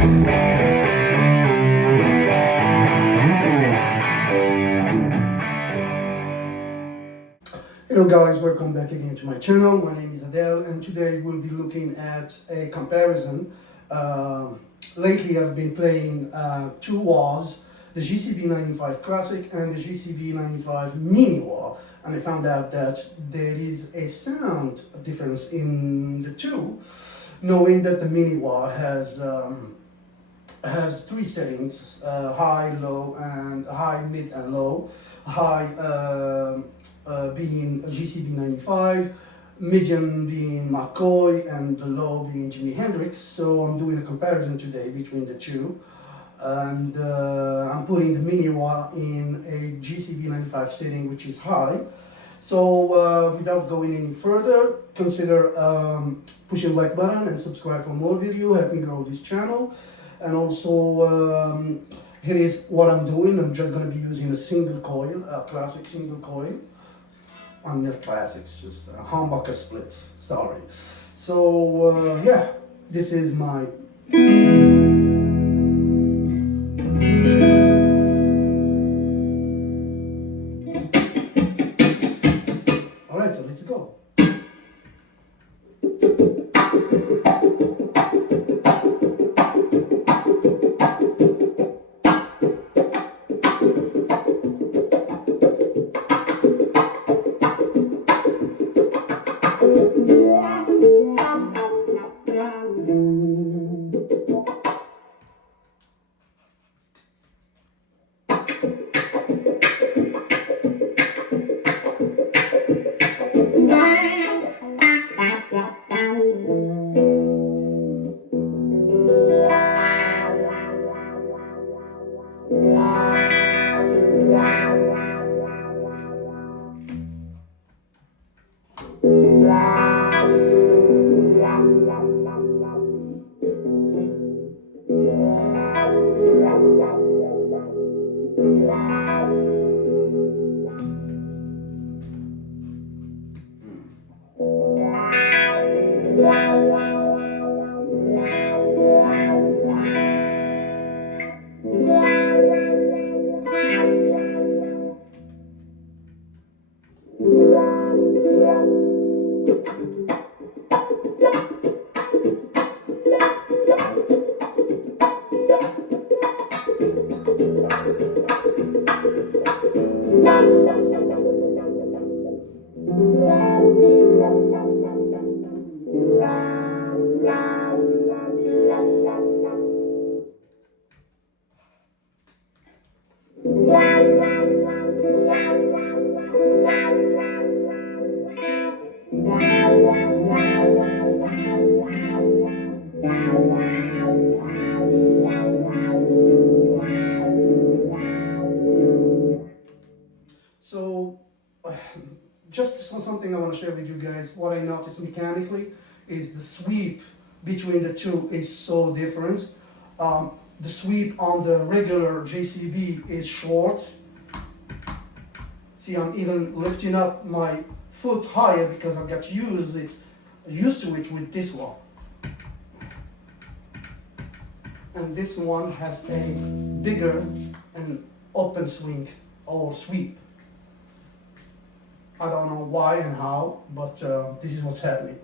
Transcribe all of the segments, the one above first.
Hello guys, welcome back again to my channel. My name is Adele and today we'll be looking at a comparison. Lately I've been playing two wahs, the GCB-95 Classic and the GCB-95 Mini wah, and I found out that there is a sound difference in the two, knowing that the Mini wah has three settings: high, low, and high, mid, and low. High being GCB-95, medium being McCoy, and the low being Jimi Hendrix. So I'm doing a comparison today between the two, and I'm putting the Mini wah in a GCB-95 setting, which is high. So without going any further, consider pushing the like button and subscribe for more video. Help me grow this channel. And also here is what I'm doing. I'm just going to be using a single coil, a classic single coil. I'm not classics, just humbucker splits, sorry. So yeah, this is my alright, so let's go. So just something I want to share with you guys. What I noticed mechanically is the sweep between the two is so different. The sweep on the regular JCB is short. See, I'm even lifting up my foot higher because I got used to it with this one. And this one has a bigger and open swing or sweep. I don't know why and how, but this is what's happening.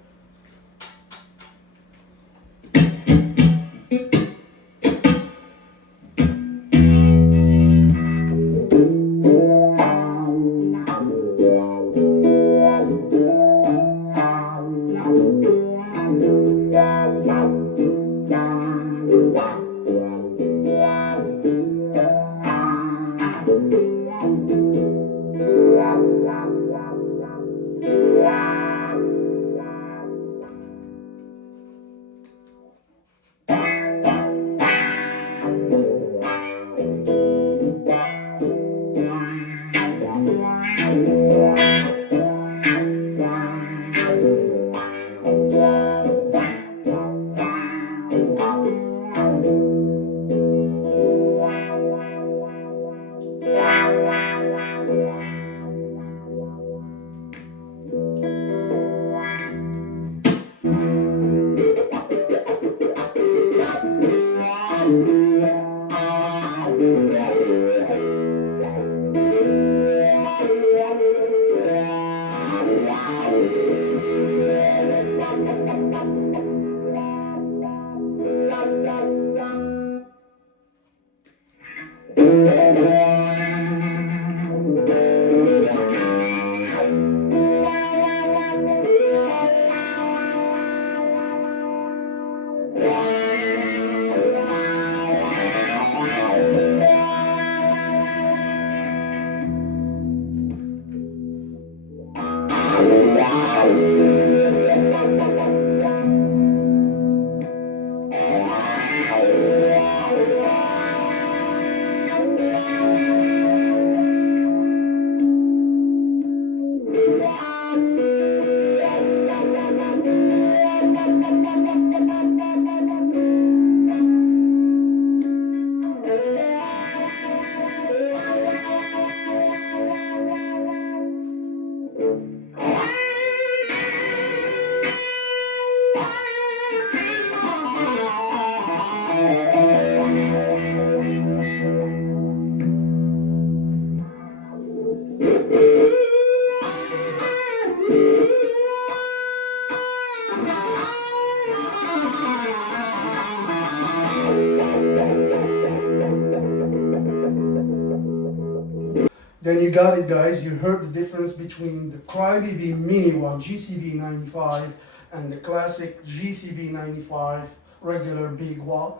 Then you got it, guys. You heard the difference between the Crybaby Mini GCB-95 and the classic GCB-95 regular big wah.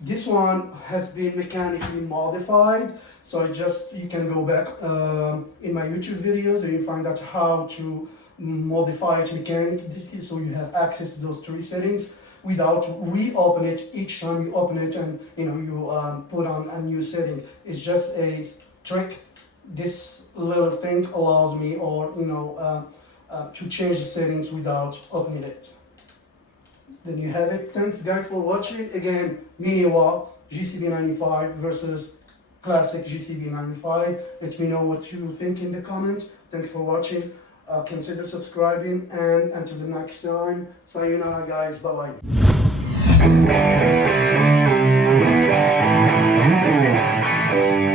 This one has been mechanically modified, so you can go back in my YouTube videos and you find out how to modify it mechanically, so you have access to those three settings without reopen it each time you open it, and you put on a new setting. It's just a trick. This little thing allows me to change the settings without opening it. Then you have it. Thanks guys for watching. Again, Mini wah GCB-95 versus classic GCB-95. Let me know what you think in the comments. Thanks for watching. Consider subscribing, and until the next time, sayonara guys, bye bye.